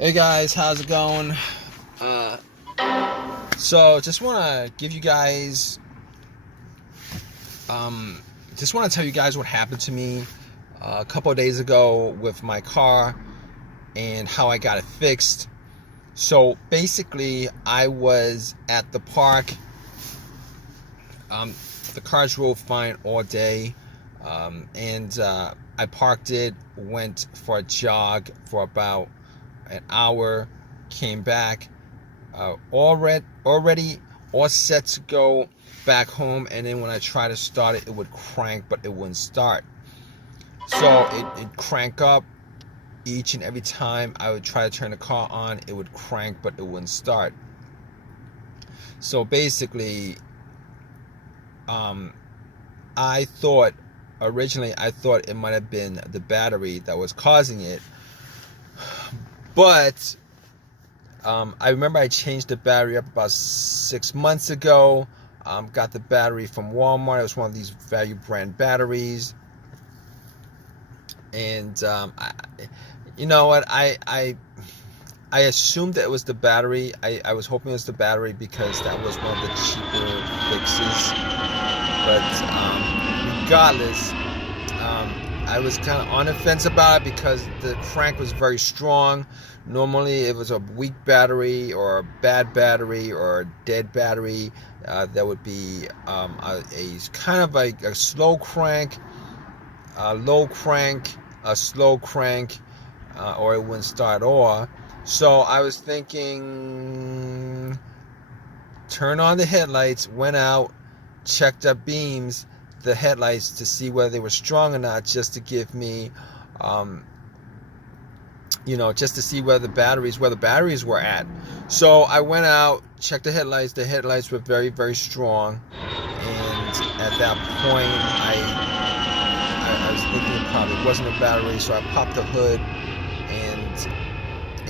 Hey guys, how's it going? Uh, so just want to give you guys, um, just want to tell you guys what happened to me a couple of days ago with my car and how I got it fixed. So basically, I was at the park. Um, the car drove fine all day, and I parked it, went for a jog for about an hour, came back. Already all set to go back home, and then when I try to start it, it would crank, but it wouldn't start. So it crank up each and every time I would try to turn the car on. It would crank, but it wouldn't start. So basically, um, I thought originally it might have been the battery that was causing it, but I remember I changed the battery up about 6 months ago. Got the battery from Walmart. It was one of these value brand batteries. And you know what? I assumed that it was the battery. I was hoping it was the battery because that was one of the cheaper fixes. But regardless, I was kind of on the fence about it because the crank was very strong. Normally, it was a weak battery or a bad battery or a dead battery. That would be a kind of like a slow crank, a low crank, a slow crank, or it wouldn't start at all. So I was thinking, turn on the headlights, went out, checked up beams, the headlights to see whether they were strong or not, just to give me, just to see where the batteries were at. So I went out, checked the headlights. The headlights were very, very strong, and at that point, I was thinking it probably wasn't a battery. So I popped the hood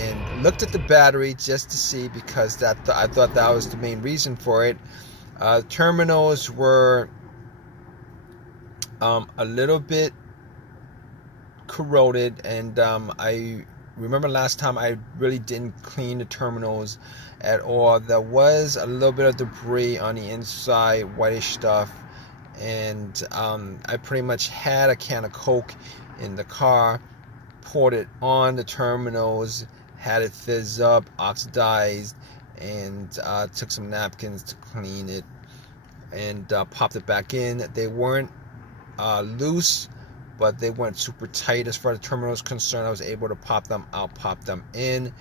and looked at the battery just to see, because I thought that was the main reason for it. Terminals were a little bit corroded, and I remember last time I really didn't clean the terminals at all. There was a little bit of debris on the inside, whitish stuff, and I pretty much had a can of Coke in the car, poured it on the terminals, had it fizz up, oxidized, and took some napkins to clean it, and popped it back in. They weren't loose, but they weren't super tight as far as the terminal is concerned. I was able to pop them out, pop them in,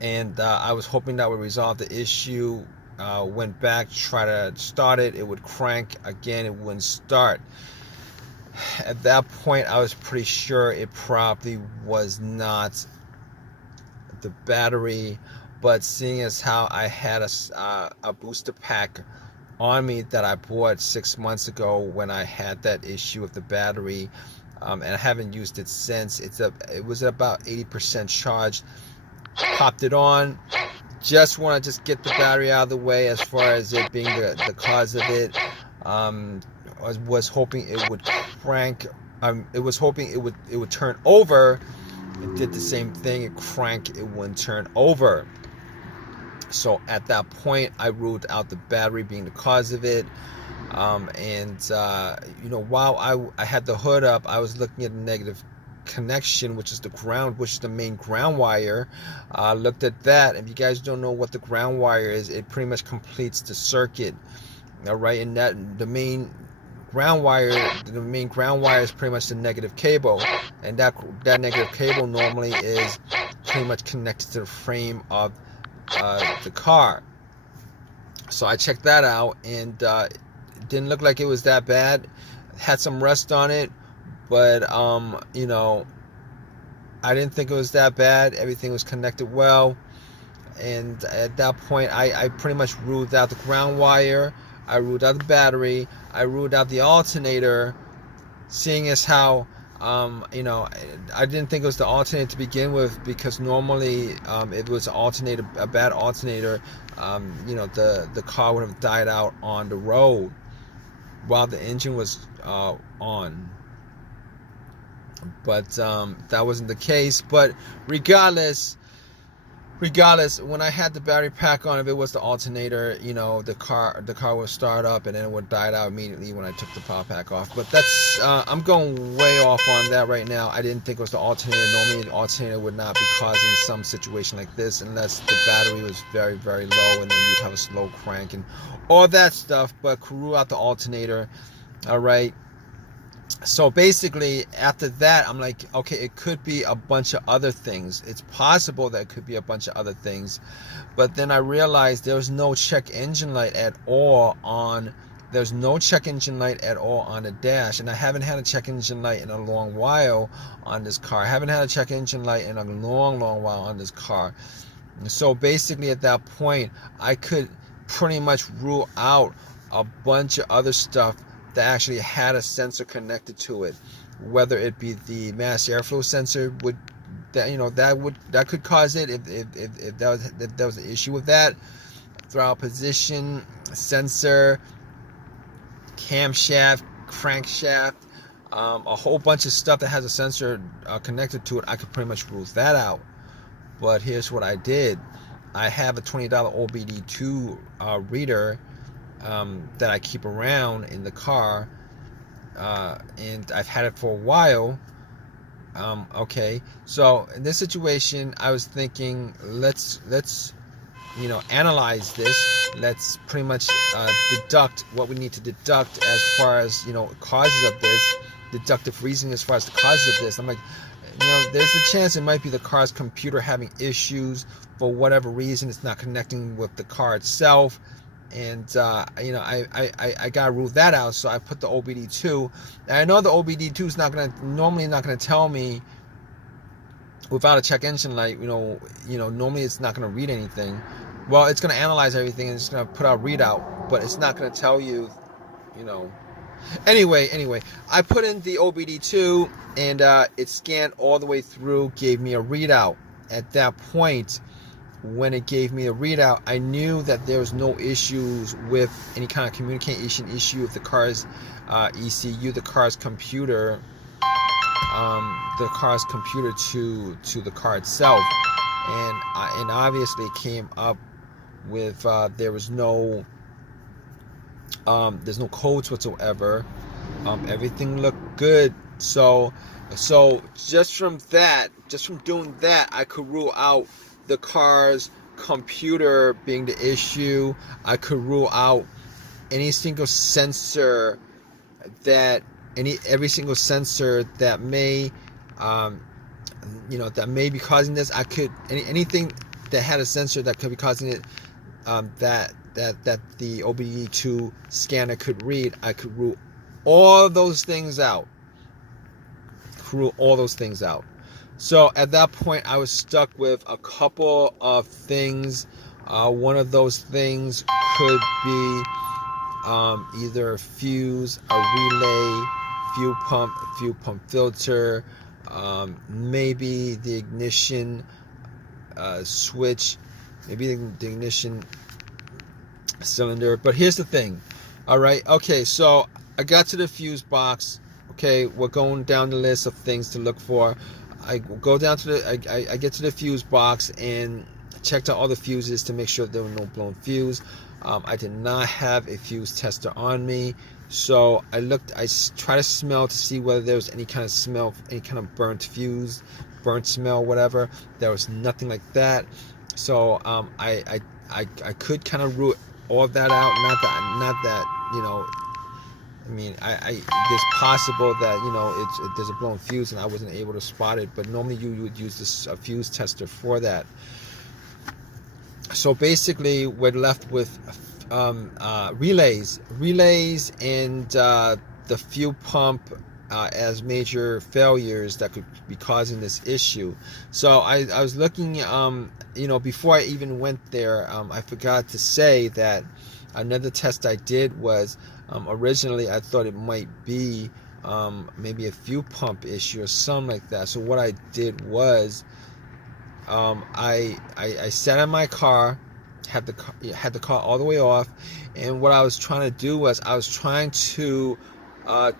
and I was hoping that would resolve the issue. Went back, tried to start it, it would crank again, it wouldn't start. At that point, I was pretty sure it probably was not the battery, but seeing as how I had a booster pack on me that I bought 6 months ago when I had that issue with the battery, and I haven't used it since. It was about 80% charged. Popped it on. Just want to get the battery out of the way as far as it being the cause of it. I was hoping it would crank. It was hoping it would turn over. It did the same thing. It cranked. It wouldn't turn over. So at that point, I ruled out the battery being the cause of it. While I had the hood up, I was looking at the negative connection, which is the ground, which is the main ground wire. Looked at that. If you guys don't know what the ground wire is, it pretty much completes the circuit. All right, and the main ground wire is pretty much the negative cable, and that negative cable normally is pretty much connected to the frame of the car. So I checked that out, and it didn't look like it was that bad. It had some rust on it, but I didn't think it was that bad. Everything was connected well, and at that point, I pretty much ruled out the ground wire. I ruled out the battery. I ruled out the alternator, seeing as how I didn't think it was the alternator to begin with, because normally if it was a bad alternator, the car would have died out on the road while the engine was on. but that wasn't the case. But regardless, when I had the battery pack on, if it was the alternator, the car would start up and then it would die out immediately when I took the power pack off. But that's I'm going way off on that right now. I didn't think it was the alternator. Normally the alternator would not be causing some situation like this unless the battery was very, very low, and then you'd have a slow crank and all that stuff. But rule out the alternator. All right. So basically, after that, I'm like, okay, it could be a bunch of other things. It's possible that it could be a bunch of other things. But then I realized there's no check engine light at all on the dash. And I haven't had a check engine light in a long while on this car. I haven't had a check engine light in a long, long while on this car. So basically, at that point, I could pretty much rule out a bunch of other stuff that actually had a sensor connected to it, whether it be the mass airflow sensor that could cause it if there was an issue with that, throttle position sensor, camshaft, crankshaft, a whole bunch of stuff that has a sensor connected to it. I could pretty much rule that out. But here's what I did. I have a $20 OBD2 reader that I keep around in the car, and I've had it for a while. Okay, so in this situation, I was thinking, let's analyze this. Let's pretty much deduct what we need to deduct as far as causes of this, deductive reasoning as far as the causes of this. I'm like, there's a chance it might be the car's computer having issues for whatever reason. It's not connecting with the car itself. And I gotta rule that out. So I put the OBD2. And I know the OBD2 is normally not gonna tell me without a check engine light. Normally it's not gonna read anything. Well, it's gonna analyze everything and it's gonna put out readout, but it's not gonna tell you. Anyway, I put in the OBD2 and it scanned all the way through, gave me a readout. At that point, when it gave me a readout, I knew that there was no issues with any kind of communication issue with the car's ECU, the car's computer, to the car itself, and obviously it came up with there's no codes whatsoever. Everything looked good. So just from doing that, I could rule out the car's computer being the issue. I could rule out any single sensor every single sensor that may that may be causing this. I could anything that had a sensor that could be causing it, that the OBD2 scanner could read. I could rule all those things out. So at that point, I was stuck with a couple of things. One of those things could be either a fuse, a relay, fuel pump filter, maybe the ignition switch, maybe the ignition cylinder. But here's the thing. All right. Okay. So I got to the fuse box. Okay. We're going down the list of things to look for. I go down to I get to the fuse box and checked out all the fuses to make sure there were no blown fuse. I did not have a fuse tester on me, so I tried to smell to see whether there was any kind of smell, any kind of burnt smell, whatever. There was nothing like that. So I could kind of rule all of that out. Not that I mean, it's possible that there's a blown fuse and I wasn't able to spot it, but normally you would use a fuse tester for that. So basically, we're left with relays, and the fuel pump as major failures that could be causing this issue. So I was looking, before I even went there, I forgot to say that another test I did was. Originally, I thought it might be maybe a fuel pump issue or something like that. So what I did was I sat in my car, had the car all the way off, and what I was trying to do was I was trying to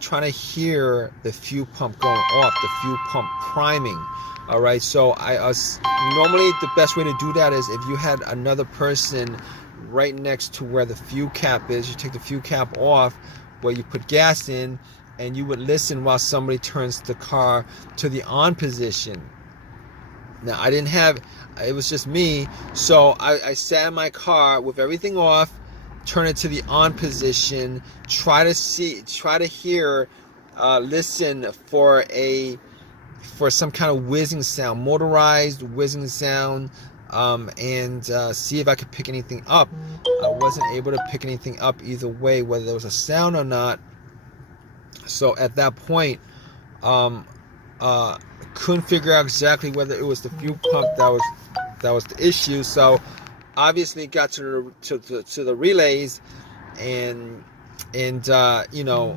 trying to hear the fuel pump going off, the fuel pump priming. All right, so normally the best way to do that is if you had another person right next to where the fuel cap is. You take the fuel cap off where you put gas in, and you would listen while somebody turns the car to the on position. Now, it was just me, so I sat in my car with everything off, turn it to the on position, try to hear, listen for some kind of whizzing sound, motorized whizzing sound, and see if I could pick anything up. I wasn't able to pick anything up either way, whether there was a sound or not. So at that point, couldn't figure out exactly whether it was the fuel pump that was the issue. So obviously got to the relays, and you know,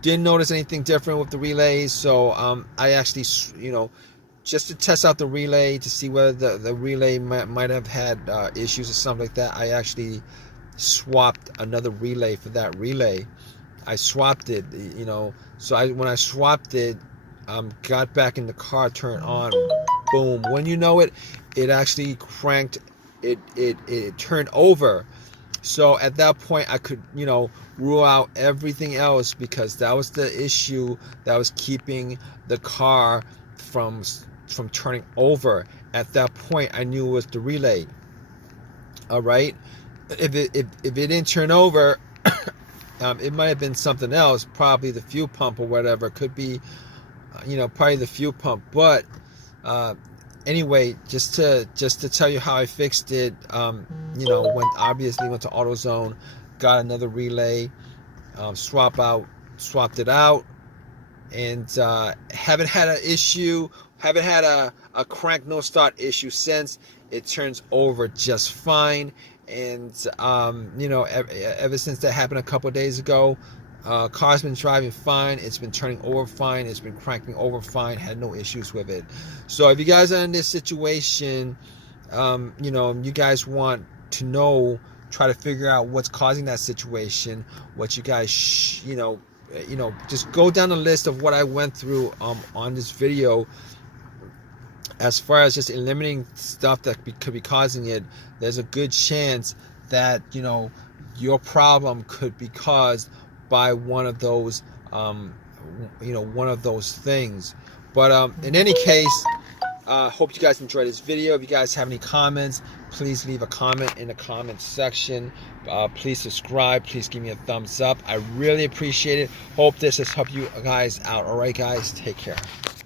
didn't notice anything different with the relays. So I actually, you know, just to test out the relay to see whether the relay might have had issues or something like that, I actually swapped another relay for that relay. I swapped it, you know. So when I swapped it, got back in the car, turned on, boom. When you know it, it actually cranked. It turned over. So at that point, I could, you know, rule out everything else, because that was the issue that was keeping the car from turning over. At that point, I knew it was the relay. All right, if it didn't turn over, it might have been something else, probably the fuel pump or whatever. Could be, you know, probably the fuel pump. But anyway, just to tell you how I fixed it, you know, went to AutoZone, got another relay, swapped it out, and haven't had an issue, haven't had a crank no start issue since. It turns over just fine. And you know, ever since that happened a couple of days ago, car's been driving fine. It's been turning over fine. It's been cranking over fine. Had no issues with it. So if you guys are in this situation, you know, you guys want to know, try to figure out what's causing that situation, what you guys you know, just go down the list of what I went through on this video. As far as just eliminating stuff that could be causing it, there's a good chance that, you know, your problem could be caused by one of those, you know, one of those things. But in any case, hope you guys enjoyed this video. If you guys have any comments, please leave a comment in the comment section. Please subscribe. Please give me a thumbs up. I really appreciate it. Hope this has helped you guys out. All right, guys, take care.